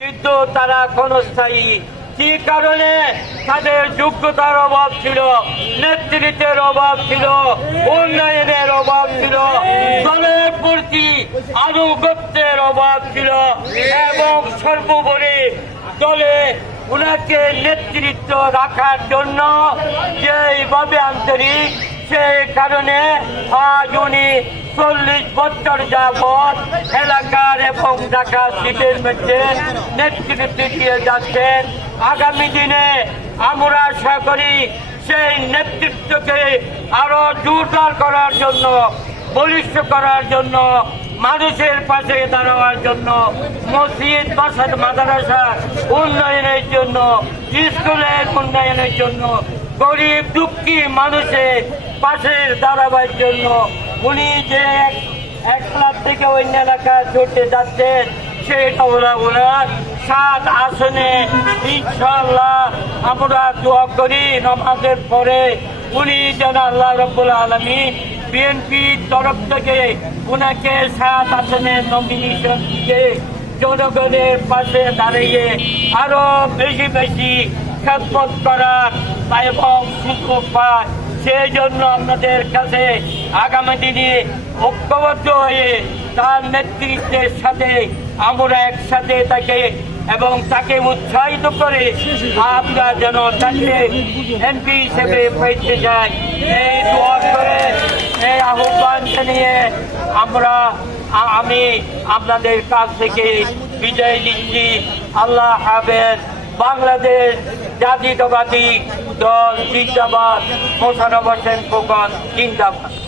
কিন্তু তারা ক্ষণস্থায়ী কি কারণে? তাদের যোগ্যতার অভাব ছিল, নেতৃত্বের অভাব ছিল, উন্নয়নের অভাব ছিল, দলের প্রতি আনুগত্যের অভাব ছিল এবং সর্বোপরি দলে উনাকে নেতৃত্ব রাখার জন্য যেইভাবে আন্তরিক, সেই কারণে আজ উনি চল্লিশ বছর যাবৎ এলাকার এবং ঢাকা সিটের মধ্যে নেতৃত্ব দিয়ে যাচ্ছেন। আগামী দিনে আমরা আশা করি সেই নেতৃত্বকে আরও জোরদার করার জন্য, বলিষ্ঠ করার জন্য, মানুষের পাশে দাঁড়ানোর জন্য, মসজিদ মাসাদ মাদ্রাসা উন্নয়নের জন্য, স্কুলের উন্নয়নের জন্য, গরিব দুঃখী মানুষের পাশে দাঁড়াবার জন্য উনি যে এক ক্লাব থেকে অন্য এলাকা ছুটে যাচ্ছেন সেটা ওরা ওনার সাত আসনে ইনশাল্লাহ আমরা দোয়া করি নমাজের পরে উনি যেন আল্লাহ রব্বুল আলমী বিএনপির তরফ থেকে উনাকে সাত আসনে নমিনেশন দিয়ে জনগণের পাশে দাঁড়িয়ে আরও বেশি বেশি খেদমত করার এবং সুযোগ পায়। সেই জন্য আপনাদের কাছে আগামী দিনে ঐক্যবদ্ধ হয়ে তার নেতৃত্বের সাথে আমরা একসাথে তাকে এবং তাকে উৎসাহিত করে আমরা যেন তাকে এমপি হিসেবে পেতে যাই এই আহ্বান জানিয়ে আমরা আমি আপনাদের কাছ থেকে বিজয় নিচ্ছি। আল্লাহ হাফেজ। বাংলাদেশ জাতীয়তাবাদী দল জিন্দাবাদ। মোশারফ হোসেন খোকন, জিন্দাবাদ।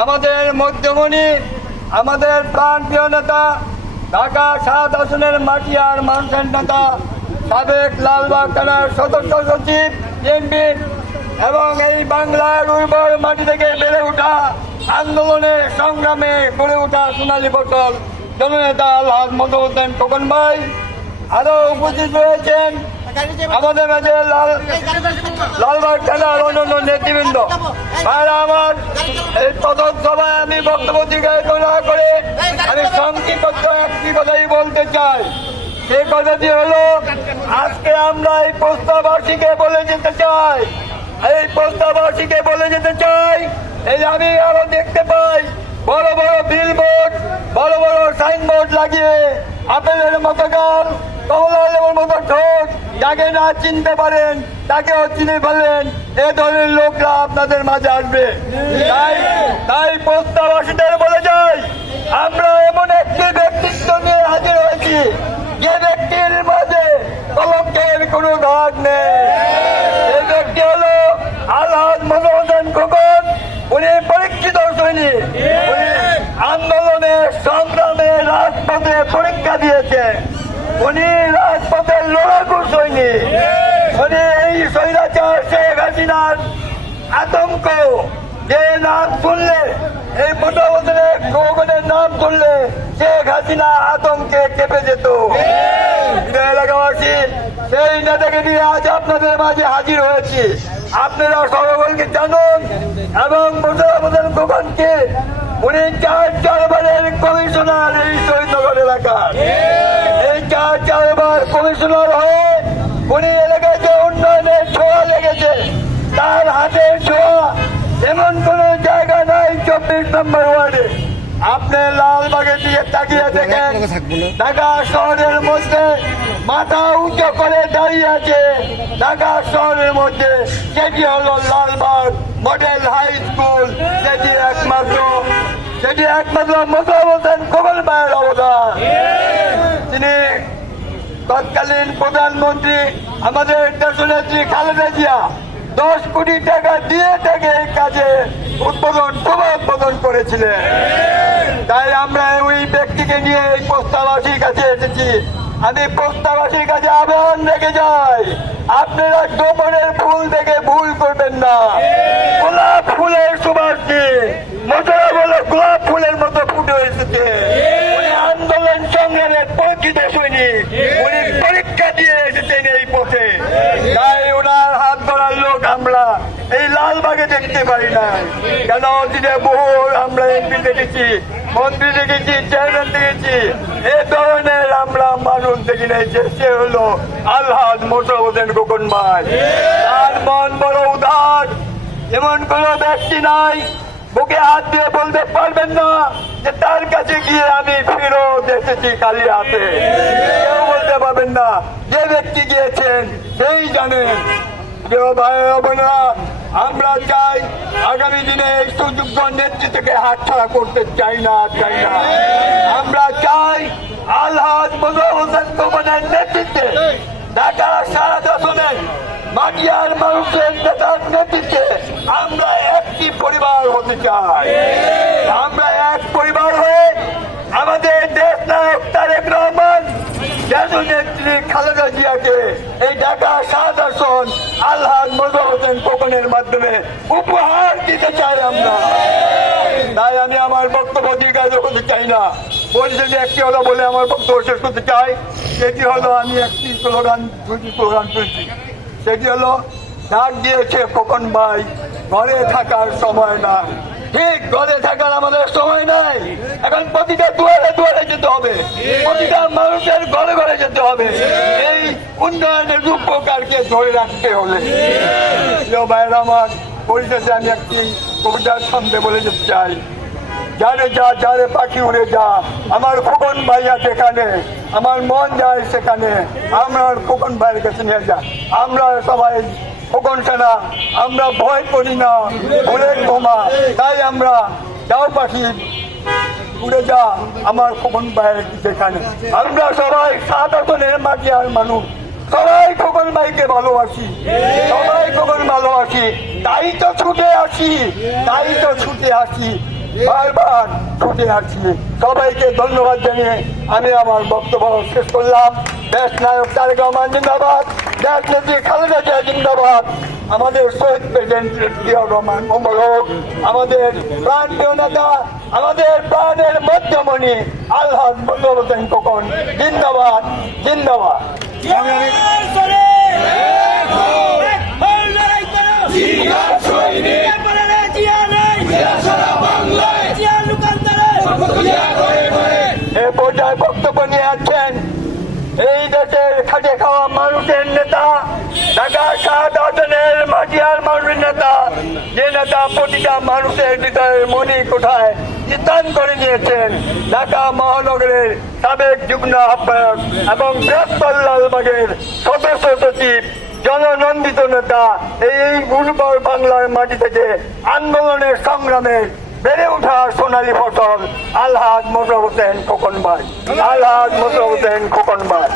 আমাদের মধ্যমণি, আমাদের প্রাণ প্রিয় নেতা, ঢাকা সাত আসনের মাটিয়ার মানুষের নেতা, সাবেক লালবাগ থানার সদস্য সচিব, এমপি, এবং এই বাংলার উর্বর মাটি থেকে বেড়ে ওঠা আন্দোলনের সংগ্রামে গড়ে ওঠা সোনালী পটল। জননেতা আলহাজ মদউদ্দিন খোকন ভাই আরও উপস্থিত রয়েছেন। আমাদের মাঝে লাল লালবাগ থানার অন্যান্য নেতৃবৃন্দ। ভাইরা আমার এই প্রথম সভায় আমি বক্তব্য দীর্ঘায়িত না করে আমি সংক্ষিপ্ত একটি কথাই বলতে চাই। সেই কথাটি হলো, আজকে আমরা এই প্রস্তাবাসীকে বলে যেতে চাই। এই প্রস্তাবাসীকে বলে যেতে চাই, এই আমি আরও দেখতে পাই। বড় বড় বিলবোর্ড বড় বড় সাইনবোর্ড লাগিয়ে আপেলের মতো গান কমলা লেবুর মতো ঠোঁট। যাকে না চিনতে পারেন, তাকেও চিনে ফেলেন এ ধরনের লোকরা আপনাদের মাঝে আসবে। তাই তাই প্রস্তাবাসীদের বলে যাই, আমরা এমন একটি ব্যক্তিত্ব নিয়ে হাজির হয়েছি যে ব্যক্তির মাঝে কলঙ্কের কোনো দাগ নেই এই ব্যক্তি হলো আলহাজ মনোরঞ্জন খোকন উনি পরীক্ষিত সৈনিক উনি আন্দোলনে সংগ্রামে রাজপথে পরীক্ষা দিয়েছে। উনি রাজপথের লড়াকু সৈনিক। উনি এই স্বৈরাচার শেখ হাসিনার আতঙ্ক। যে নাম শুনলে, এই মোটামুটির খোকনের নাম শুনলে শেখ হাসিনা আতঙ্কে কেঁপে যেত। এলাকাবাসী, সেই নেতাকে নিয়ে আজ আপনাদের মাঝে হাজির হয়েছি। আপনারা সকলকে জানুন এবং মোশারফ খোকনকে উনি চার চারবারের কমিশনার এই শহীদনগর এলাকার। এই চার চারবার কমিশনার হয়ে উনি এলাকায় যে উন্নয়নের ছোঁয়া লেগেছে। তার হাতের ছোঁয়া এমন কোন জায়গা নাই চব্বিশ নম্বর ওয়ার্ডে। আপনি লালবাগের দিকে তাকিয়ে দেখেন ঢাকা শহরের মধ্যে মাথা উঁচু করে দাঁড়িয়ে আছে। ঢাকা শহরের মধ্যে সেটি হলো লালবাগ মডেল হাই স্কুল সেটি একমাত্র সেটি একমাত্র মোশারফ হোসেন খোকন ভাইয়ের অবদান। তিনি তৎকালীন প্রধানমন্ত্রী আমাদের দেশনেত্রী খালেদা জিয়া দশ কোটি টাকা দিয়ে থেকে এই কাজে উদ্বোধন উদ্বোধন করেছিলেন। তাই আমরা ওই ব্যক্তিকে নিয়ে এই প্রস্তাবাসীর কাছে এসেছি। আমি প্রস্তাবাসীর কাছে আবেদন রেখে যাই, আপনারা গোপনের ভুল দেখে ভুল করবেন না গোলাপ ফুলের সুবাস দিয়ে মোটরা বলে গোলাপ ফুলের মতো ফুটে এসেছে উনি আন্দোলন সংগ্রামের প্রকৃত উনি পরীক্ষা দিয়ে এসেছেন এই পথে। তাই ওনার হাত ধরার লোক আমরা। এই লালবাগে দেখতে পারি না। কেন? অতীতে বহু আমরা এমপি দেখেছি, মন্ত্রী দেখেছি, চেয়ারম্যান দেখেছি। এ ধরনের আমরা মানুষ দেখি নাই। যে সে হলো আল্লাহ মোটর হোসেন খোকন ভাই তার মন বড় উদার। এমন কোন ব্যক্তি নাই বুকে হাত দিয়ে বলতে পারবেন না। যে তার কাছে গিয়ে আমি ফেরত এসেছি খালি হাতে। কেউ বলতে পারবেন না। যে ব্যক্তি গিয়েছেন সেই জানেন প্রিয় ভাই বোনেরা, আমরা চাই আগামী দিনে এই সুযোগ্য নেতৃত্বকে হাতছাড়া করতে চাই না চাই না। আমরা চাই আলহাজ মজা হোসেন কোমনের নেতৃত্বে ঢাকা সারা দশনে মাটিয়ার মানুষের নেতার নেতৃত্বে আমরা একটি পরিবার হতে চাই। আমরা এক পরিবার হয়ে আমাদের দেশ নায়ক তারেক রহমান জাতীয় নেত্রী খালেদা জিয়াকে এই ঢাকা সাত আসন আল্লাহ মজা হোসেন মাধ্যমে উপহার দিতে চাই আমরা। তাই আমি আমার বক্তব্য দীর্ঘায়িত করতে চাই না। পরিষদে একটি হলো বলে আমার বক্তব্য শেষ করতে চাই। সেটি হলো আমি একটি স্লোগান দুটি স্লোগান তুলছি সেটি হলো ডাক দিয়েছে খোকন ভাই, ঘরে থাকার সময় না ঠিক, ঘরে থাকার আমাদের সময় নাই। এখন প্রতিটা দুয়ারে দুয়ারে যেতে হবে। প্রতিটা মানুষের ঘরে ঘরে যেতে হবে। এই উন্নয়নের রূপকারকে ধরে রাখতে হলে ভাইয়ের আমার পরিশেষে আমি একটি কবিতার ছন্দে বলে যেতে চাই। যারে যা, যারে পাখি উড়ে যা, আমার খোকন ভাইয়া যেখানে আমার মন যায় সেখানে। আমার খোকন ভাইয়ের কাছে নিয়ে যা আমরা সবাই সেনা আমরা ভয় করি না ভুলের বোমা, তাই আমরা যাও পাখি, উড়ে যা আমার খোকন ভাইয়ের যেখানে। আমরা সবাই সাত আসনের মাটি আর মানুষ, সবাই খোকন ভাইকে ভালোবাসি, সবাই খোকন ভালোবাসি। তাই তো ছুটে আসি, তাই তো ছুটে আসি, বারবার ছুটে আসছি সবাইকে ধন্যবাদ জানিয়ে আমি আমার বক্তব্য শেষ করলাম। দেশ নায়ক তারেক রহমান, জিন্দাবাদ। নেত্রী খালেদা জিয়া জিন্দাবাদ। আমাদের শহীদ প্রেসিডেন্ট জিয়াউর রহমান মোবারক আমাদের প্রাণ প্রিয় নেতা, আমাদের প্রাণের মধ্যমণি আল্লাহ বদরুদ্দিন খোকন, জিন্দাবাদ জিন্দাবাদ। এই দেশের খাটে খাওয়া মানুষের নেতা ঢাকা সাত আসনের মাটিয়ার মানুষের নেতা, যে নেতা প্রতিটা মানুষের ভিতরে মনি কোঠায় স্থান করে নিয়েছেন ঢাকা মহানগরের সাবেক যুগ্ম আহ্বায়ক এবং বৃহত্তর লালবাগের সদস্য সচিব, জননন্দিত নেতা, এই উর্বর বাংলার মাটি থেকে আন্দোলনের সংগ্রামে বেড়ে ওঠা সোনালী ফসল আল্লাহ মোটর হোসেন খোকন ভাই আল্লাহ মোটর হোসেন খোকন ভাই